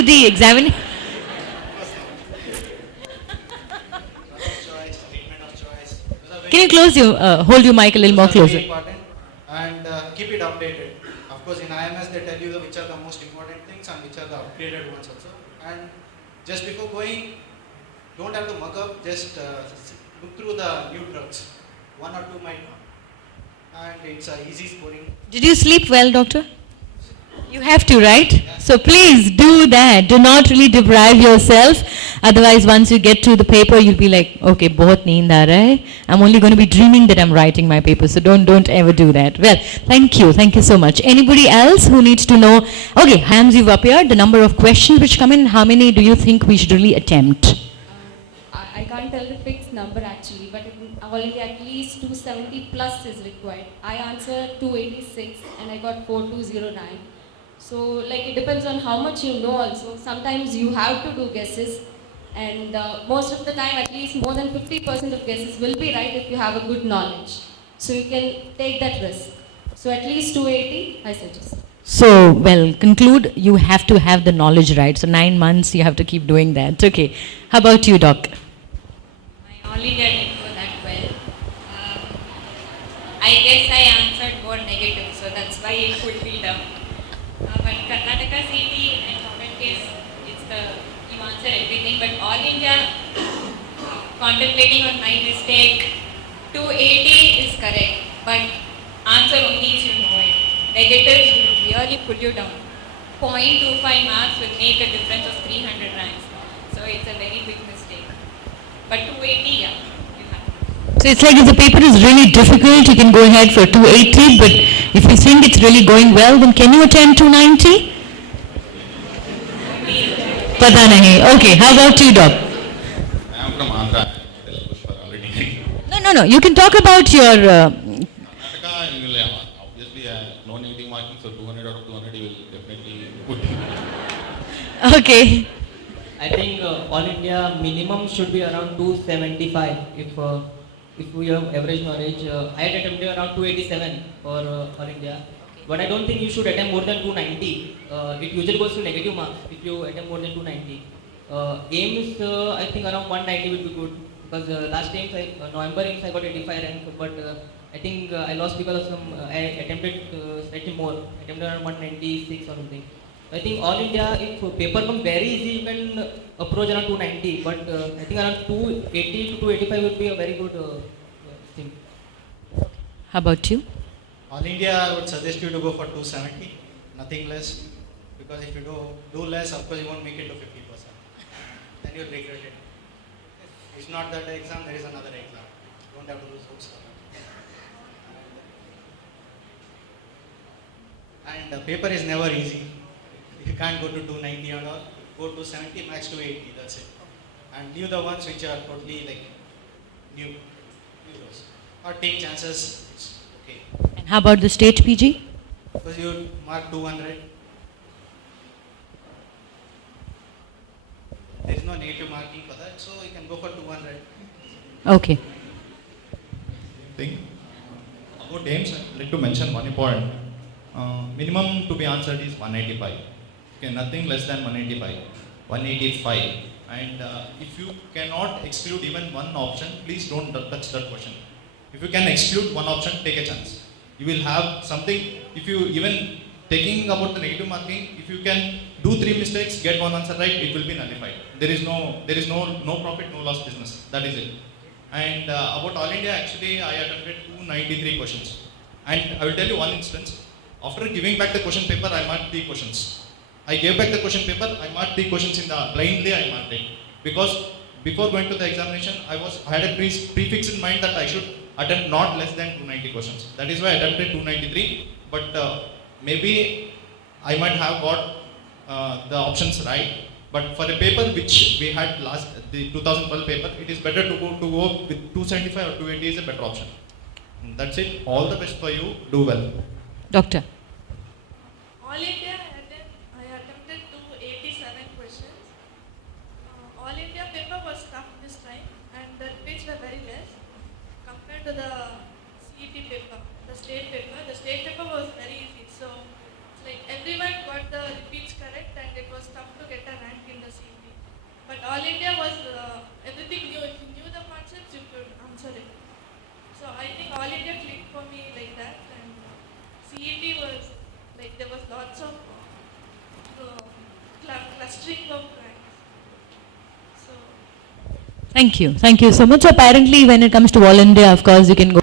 to the examiner. Treatment of choice. Those are very Can you hold your mic a little more Those are very closer? important, and keep it updated. Of course, in IMS they tell you which are the most important things and which are the upgraded ones also. And just before going, don't have to mug up. Just look through the new drugs. One or two might not, and it's easy scoring. Did you sleep well, doctor? You have to, right? So please do that. Do not really deprive yourself. Otherwise, once you get to the paper, you'll be like, okay, बहुत नींद आ रहा है. I'm only going to be dreaming that I'm writing my paper. So don't ever do that. Well, thank you so much. Anybody else who needs to know? Okay, hands you've appeared. The number of questions which come in. How many do you think we should really attempt? I can't tell the fixed number actually, but already at least 270 plus is required. I answered 286 and I got 4209. So like it depends on how much you know also. Sometimes you have to do guesses, and most of the time at least more than 50% of guesses will be right if you have a good knowledge. So you can take that risk. So at least 280 I suggest. So, well, conclude, you have to have the knowledge right. So 9 months you have to keep doing that. Okay. How about you, Doc? My only didn't go that well. I guess I answered more negative, so that's why it would be down. But Karnataka CT and common case, you answer everything. But All India, contemplating on my mistake, 280 is correct. But answer only if you know it. Negatives will really pull you down. 0.25 marks will make a difference of 300 ranks. So it's a very big mistake. But 280, yeah, you have. So it's like if the paper is really difficult, you can go ahead for 280, but if you think it's really going well, then can you attempt 290? Pata nahi. Okay, how about you, Doc? I am from Andhra. Pushpa already. No. You can talk about your... Karnataka, you will obviously no negative marking, so 200 out of 200 you will definitely put. Okay. I think All India minimum should be around 275 if we have average knowledge. I had attempted around 287 for All India, but I don't think you should attempt more than 290. It usually goes to negative marks if you attempt more than 290. Aims I think around 190 would be good, because last aims November aims I got 85 rank, but I think I lost because of some I attempted slightly more. I attempted around 196 or something. I think All India, if paper comes very easy, you can approach around 290, but I think around 280 to 285 would be a very good thing. How about you? All India, I would suggest you to go for 270, nothing less. Because if you do less, of course you won't make it to 50%. Then you'll regret it. It's not that exam, there is another exam. You don't have to lose hopes. And the paper is never easy. You can't go to 290 or all. Go to 70, max to 80, that's it. And leave the ones which are totally like new. Leave those. Or take chances, it's okay. And how about the state PG? Because you mark 200. There is no negative marking for that, so you can go for 200. Okay. Thing. About aims, I'd like to mention one important. Minimum to be answered is 185. Okay, nothing less than 185. 185. And if you cannot exclude even one option, please don't touch that question. If you can exclude one option, take a chance. You will have something. If you even taking about the negative marking, if you can do 3 mistakes, get one answer right, it will be nullified. There is no profit, no loss business. That is it. And about All India, actually, I attempted 293 questions. And I will tell you one instance. After giving back the question paper, I marked 3 questions. I gave back the question paper, I marked 3 questions in the blindly I marked it. Because before going to the examination, I had a prefix in mind that I should attempt not less than 290 questions. That is why I attempted 293. But maybe I might have got the options right. But for a paper which we had the 2012 paper, it is better to go with 275 or 280 is a better option. And that's it. All the best for you. Do well. Doctor. All India, I attempted 287 questions. All India paper was tough this time, and the repeats were very less compared to the CET paper, the state paper. The state paper was very easy, so it's like everyone got the repeats correct, and it was tough to get better rank in the CET. But All India was everything new. If you knew the concepts, you could answer it. So I think All India clicked for me like that, and CET was like there was lots of clustering of ranks. So Thank you so much. Apparently, when it comes to All India, of course, you can